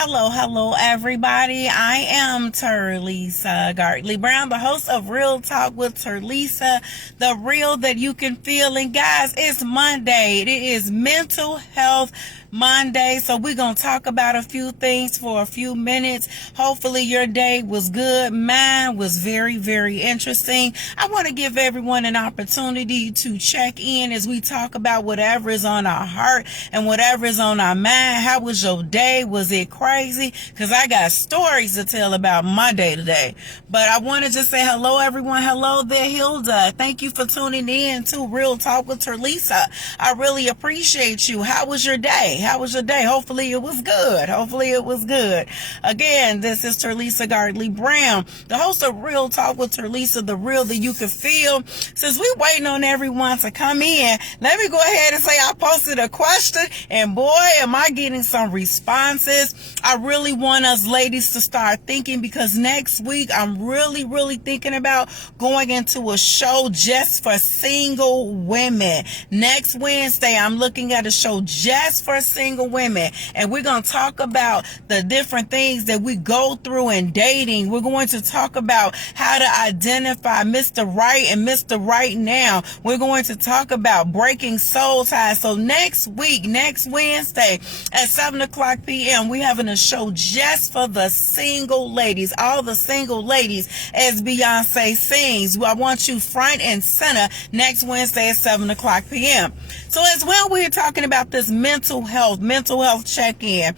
Hello, everybody. I am Terlisa Gardley-Brown, the host of Real Talk with Terlisa, the real that you can feel. And guys, it's Monday. It is Mental Health Monday. So we're going to talk about a few things for a few minutes. Hopefully your day was good. Mine was very, very interesting. I want to give everyone an opportunity to check in as we talk about whatever is on our heart and whatever is on our mind. How was your day? Was it crazy? Because I got stories to tell about my day today. But I want to just say hello, everyone. Hello there, Hilda. Thank you for tuning in to Real Talk with Terlisa. I really appreciate you. How was your day? How was your day? Hopefully it was good. Again, this is Terlisa Gardley-Brown, the host of Real Talk with Terlisa, the real that you can feel. Since we're waiting on everyone to come in, let me go ahead and say I posted a question, and boy, am I getting some responses. I really want us ladies to start thinking, because next week I'm really thinking about going into a show just for single women. Next Wednesday, I'm looking at a show just for single women, and we're going to talk about the different things that we go through in dating. We're going to talk about how to identify Mr. Right and Mr. Right now. We're going to talk about breaking soul ties. So next week, next Wednesday at 7:00 p.m., we're having a show just for the single ladies, all the single ladies, as Beyonce sings. I want you front and center next Wednesday at 7:00 p.m. So as well, we're talking about this mental health check-in.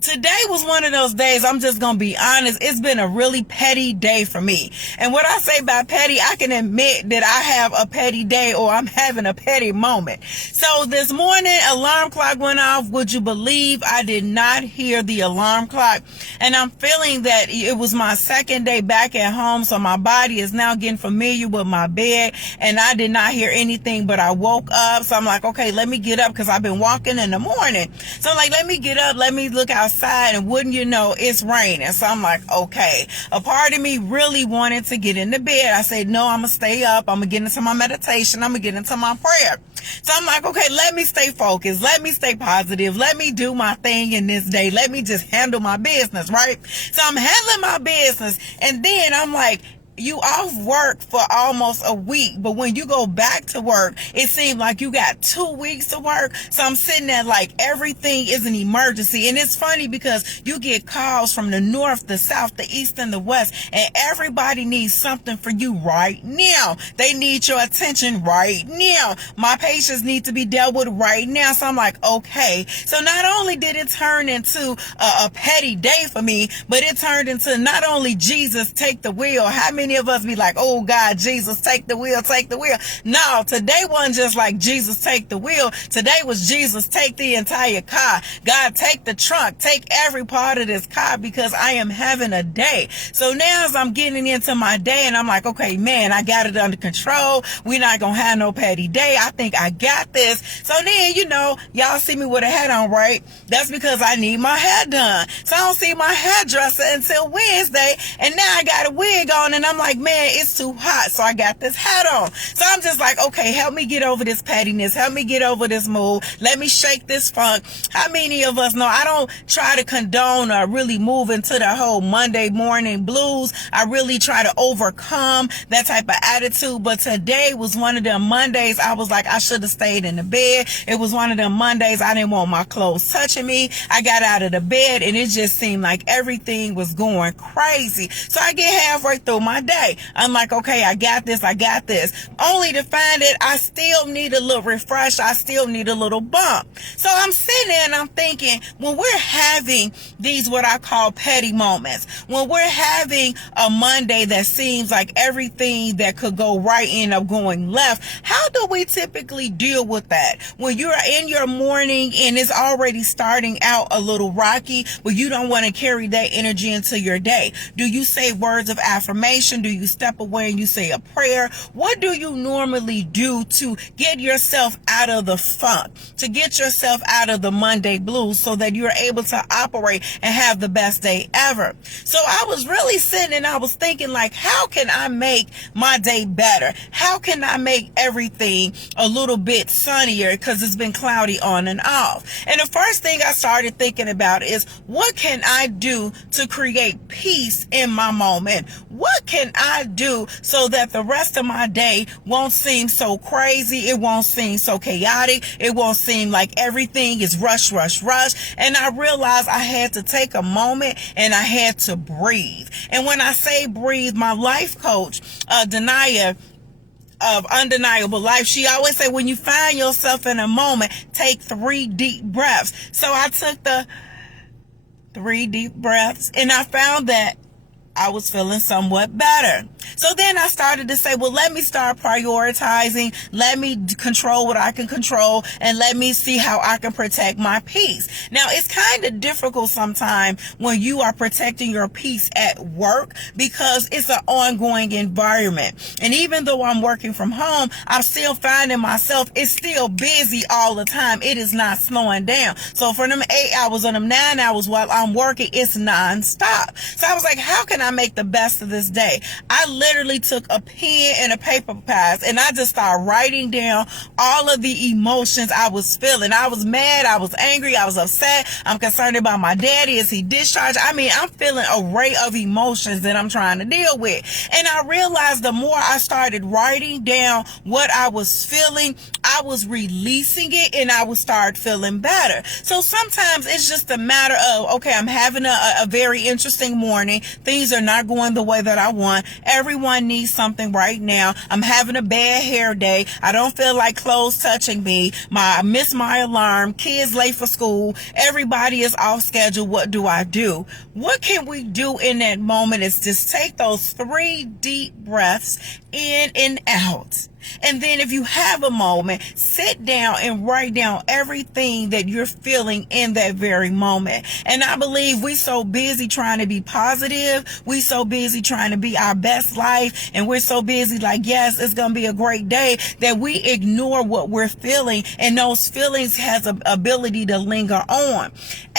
Today was one of those days, I'm just going to be honest, it's been a really petty day for me. And what I say by petty, I can admit that I have a petty day, or I'm having a petty moment. So this morning, alarm clock went off. Would you believe I did not hear the alarm clock? And I'm feeling that it was my second day back at home, so my body is now getting familiar with my bed, and I did not hear anything, but I woke up. So I'm like, okay, let me get up, because I've been walking in the morning. So I'm like, let me get up, let me look outside, and wouldn't you know, it's raining. So I'm like, okay. A part of me really wanted to get into bed. I said, no, I'm gonna stay up, I'm gonna get into my meditation, I'm gonna get into my prayer. So I'm like, okay, let me stay focused, let me stay positive, let me do my thing in this day, let me just handle my business, right? So I'm handling my business, and then I'm like, you off work for almost a week, but when you go back to work, it seems like you got 2 weeks to work. So I'm sitting there like everything is an emergency. And it's funny because you get calls from the north, the south, the east, and the west, and everybody needs something for you right now. They need your attention right now. My patients need to be dealt with right now. So I'm like, okay. So not only did it turn into a petty day for me, but it turned into not only Jesus take the wheel. How many of us be like, oh God, Jesus, take the wheel, take the wheel? No, today wasn't just like Jesus, take the wheel. Today was Jesus, take the entire car. God, take the trunk, take every part of this car, because I am having a day. So now as I'm getting into my day, and I'm like, okay, man, I got it under control. We're not going to have no petty day. I think I got this. So then, y'all see me with a hat on, right? That's because I need my hair done. So I don't see my hairdresser until Wednesday, and now I got a wig on, and I'm like, man, it's too hot, so I got this hat on. So I'm just like, okay, help me get over this pettiness, help me get over this mood, let me shake this funk. How many of us know I don't try to condone or really move into the whole Monday morning blues? I really try to overcome that type of attitude, but today was one of them Mondays I was like, I should have stayed in the bed. It was one of them Mondays I didn't want my clothes touching me. I got out of the bed, and it just seemed like everything was going crazy. So I get halfway through my day. I'm like, okay, I got this. Only to find that I still need a little refresh. I still need a little bump. So I'm sitting there and I'm thinking, when we're having these, what I call petty moments, when we're having a Monday that seems like everything that could go right end up going left, how do we typically deal with that? When you're in your morning and it's already starting out a little rocky, but you don't want to carry that energy into your day. Do you say words of affirmation? meditation? Do you step away and you say a prayer? What do you normally do to get yourself out of the funk, to get yourself out of the Monday blues so that you're able to operate and have the best day ever? So I was really sitting and I was thinking, like, how can I make my day better? How can I make everything a little bit sunnier, because it's been cloudy on and off? And the first thing I started thinking about is, what can I do to create peace in my moment? What can I do so that the rest of my day won't seem so crazy? It won't seem so chaotic. It won't seem like everything is rush, rush, rush. And I realized I had to take a moment and I had to breathe. And when I say breathe, my life coach, Denia of Undeniable Life, she always say, when you find yourself in a moment, take 3 deep breaths. So I took the 3 deep breaths and I found that I was feeling somewhat better. So then I started to say, well, let me start prioritizing. Let me control what I can control, and let me see how I can protect my peace. Now, it's kind of difficult sometimes when you are protecting your peace at work, because it's an ongoing environment. And even though I'm working from home, I'm still finding myself, it's still busy all the time. It is not slowing down. So for them 8 hours or them 9 hours while I'm working, it's nonstop. So I was like, how can I make the best of this day? I literally took a pen and a paper pad and I just started writing down all of the emotions I was feeling. I was mad, I was angry, I was upset, I'm concerned about my daddy, is he discharged? I mean, I'm feeling an array of emotions that I'm trying to deal with. And I realized the more I started writing down what I was feeling, I was releasing it and I would start feeling better. So sometimes it's just a matter of, okay, I'm having a very interesting morning. Things are not going the way that I want. Everyone needs something right now. I'm having a bad hair day. I don't feel like clothes touching me. I missed my alarm. Kids late for school. Everybody is off schedule. What do I do? What can we do in that moment is just take those 3 deep breaths in and out. And then if you have a moment, sit down and write down everything that you're feeling in that very moment. And I believe we so busy trying to be positive. We so busy trying to be our best life. And we're so busy like, yes, it's going to be a great day, that we ignore what we're feeling. And those feelings has an ability to linger on.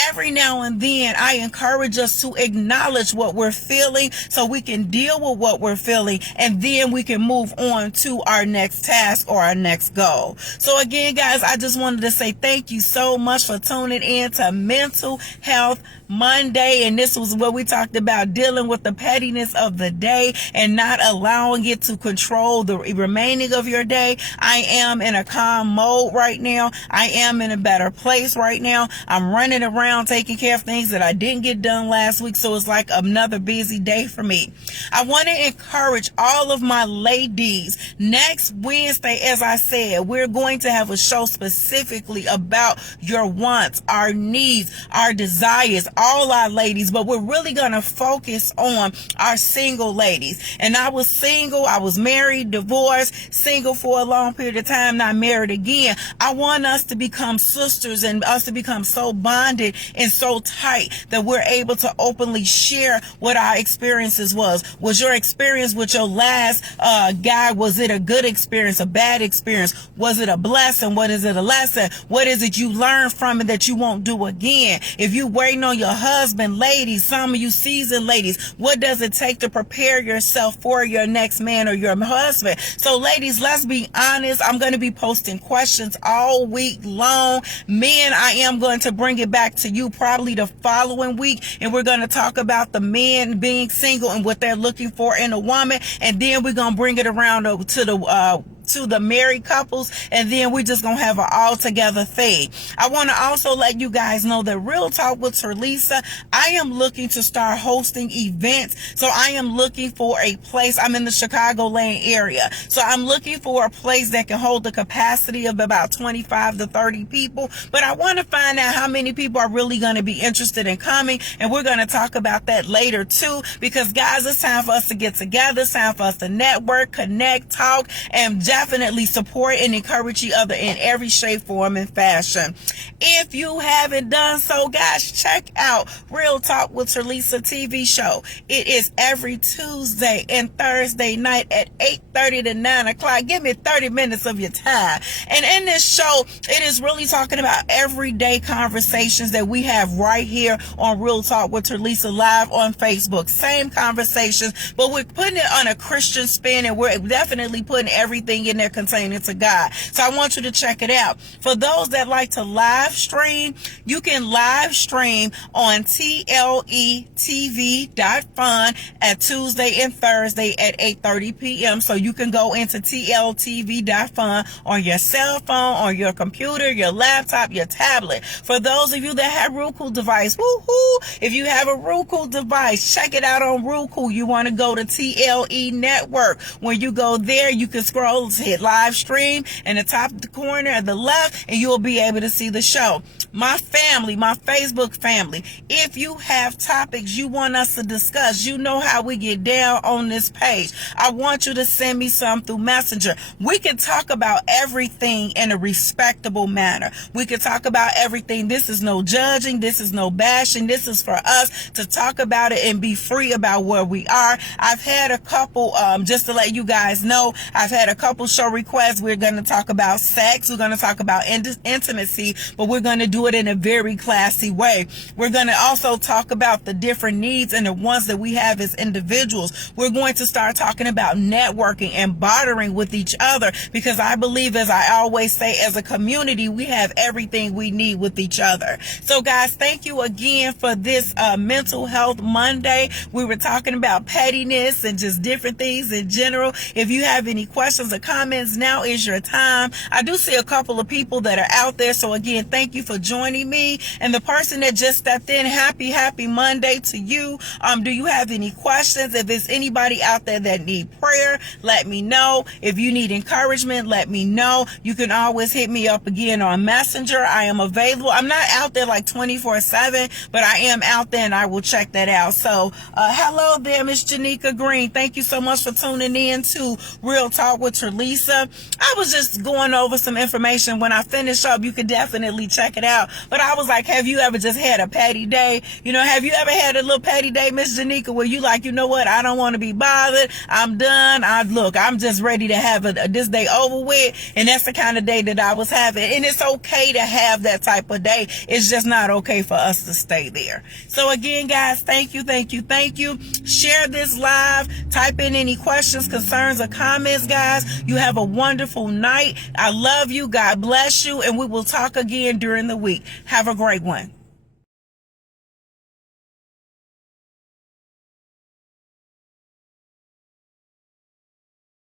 Every now and then, I encourage us to acknowledge what we're feeling so we can deal with what we're feeling. And then we can move on to our next task or our next goal. So again, guys, I just wanted to say thank you so much for tuning in to Mental Health Monday. And this was what we talked about, dealing with the pettiness of the day and not allowing it to control the remaining of your day. I am in a calm mode right now. I am in a better place right now. I'm running around taking care of things that I didn't get done last week. So it's like another busy day for me. I want to encourage all of my ladies. Next Wednesday, as I said, we're going to have a show specifically about your wants, our needs, our desires, all our ladies, but we're really going to focus on our single ladies. And I was single, I was married, divorced, single for a long period of time, not married again. I want us to become sisters and us to become so bonded and so tight that we're able to openly share what our experiences was. Was your experience with your last guy, was it a good experience, a bad experience? Was it a blessing? What is it a lesson? What is it you learned from it that you won't do again? If you waiting on your husband, ladies, some of you seasoned ladies, what does it take to prepare yourself for your next man or your husband? So ladies, let's be honest. I'm going to be posting questions all week long. Men, I am going to bring it back to you probably the following week, and we're going to talk about the men being single and what they're looking for in a woman, and then we're going to bring it around to the married couples, and then we're just gonna have an all together thing. I want to also let you guys know that Real Talk with Terlisa, I am looking to start hosting events. So I am looking for a place. I'm in the Chicagoland area, so I'm looking for a place that can hold the capacity of about 25 to 30 people. But I want to find out how many people are really going to be interested in coming, and we're going to talk about that later too, because guys, it's time for us to get together. It's time for us to network, connect, talk, and definitely support and encourage each other in every shape, form, and fashion. If you haven't done so, guys, check out Real Talk with Terlisa TV show. It is every Tuesday and Thursday night at 8:30 to 9 o'clock. Give me 30 minutes of your time. And in this show, it is really talking about everyday conversations that we have right here on Real Talk with Terlisa live on Facebook. Same conversations, but we're putting it on a Christian spin, and we're definitely putting everything in there containing to God. So I want you to check it out. For those that like to live stream, you can live stream on TLETV.fun at Tuesday and Thursday at 8:30 p.m. So you can go into TLTV.fun on your cell phone, on your computer, your laptop, your tablet. For those of you that have Roku device, woohoo! If you have a Roku device, check it out on Roku. You want to go to TLE Network. When you go there, you can scroll to hit live stream in the top of the corner at the left, and you'll be able to see the show. My family, my Facebook family, if you have topics you want us to discuss, you know how we get down on this page. I want you to send me some through Messenger. We can talk about everything in a respectable manner. We can talk about everything. This is no judging. This is no bashing. This is for us to talk about it and be free about where we are. I've had a couple, just to let you guys know, I've had a couple show requests. We're going to talk about sex. We're going to talk about intimacy, but we're going to do it in a very classy way. We're going to also talk about the different needs and the ones that we have as individuals. We're going to start talking about networking and bartering with each other, because I believe, as I always say, as a community, we have everything we need with each other. So guys, thank you again for this Mental Health Monday. We were talking about pettiness and just different things in general. If you have any questions or comments, now is your time. I do see a couple of people that are out there. So again, thank you for joining me. And the person that just stepped in, happy Monday to you. Do you have any questions? If there's anybody out there that need prayer, let me know. If you need encouragement, let me know. You can always hit me up again on Messenger. I am available. I'm not out there like 24/7, but I am out there, and I will check that out. So hello there, Miss Janika Green. Thank you so much for tuning in to Real Talk with Terlisa. I was just going over some information. When I finish up, you can definitely check it out. But I was like, have you ever just had a petty day? Have you ever had a little petty day, Miss Janika, where you like, you know what, I don't want to be bothered. I'm done. I'm just ready to have this day over with. And that's the kind of day that I was having. And it's okay to have that type of day. It's just not okay for us to stay there. So again, guys, thank you. Share this live. Type in any questions, concerns, or comments, guys. You have a wonderful night. I love you. God bless you. And we will talk again during the week. Have a great one.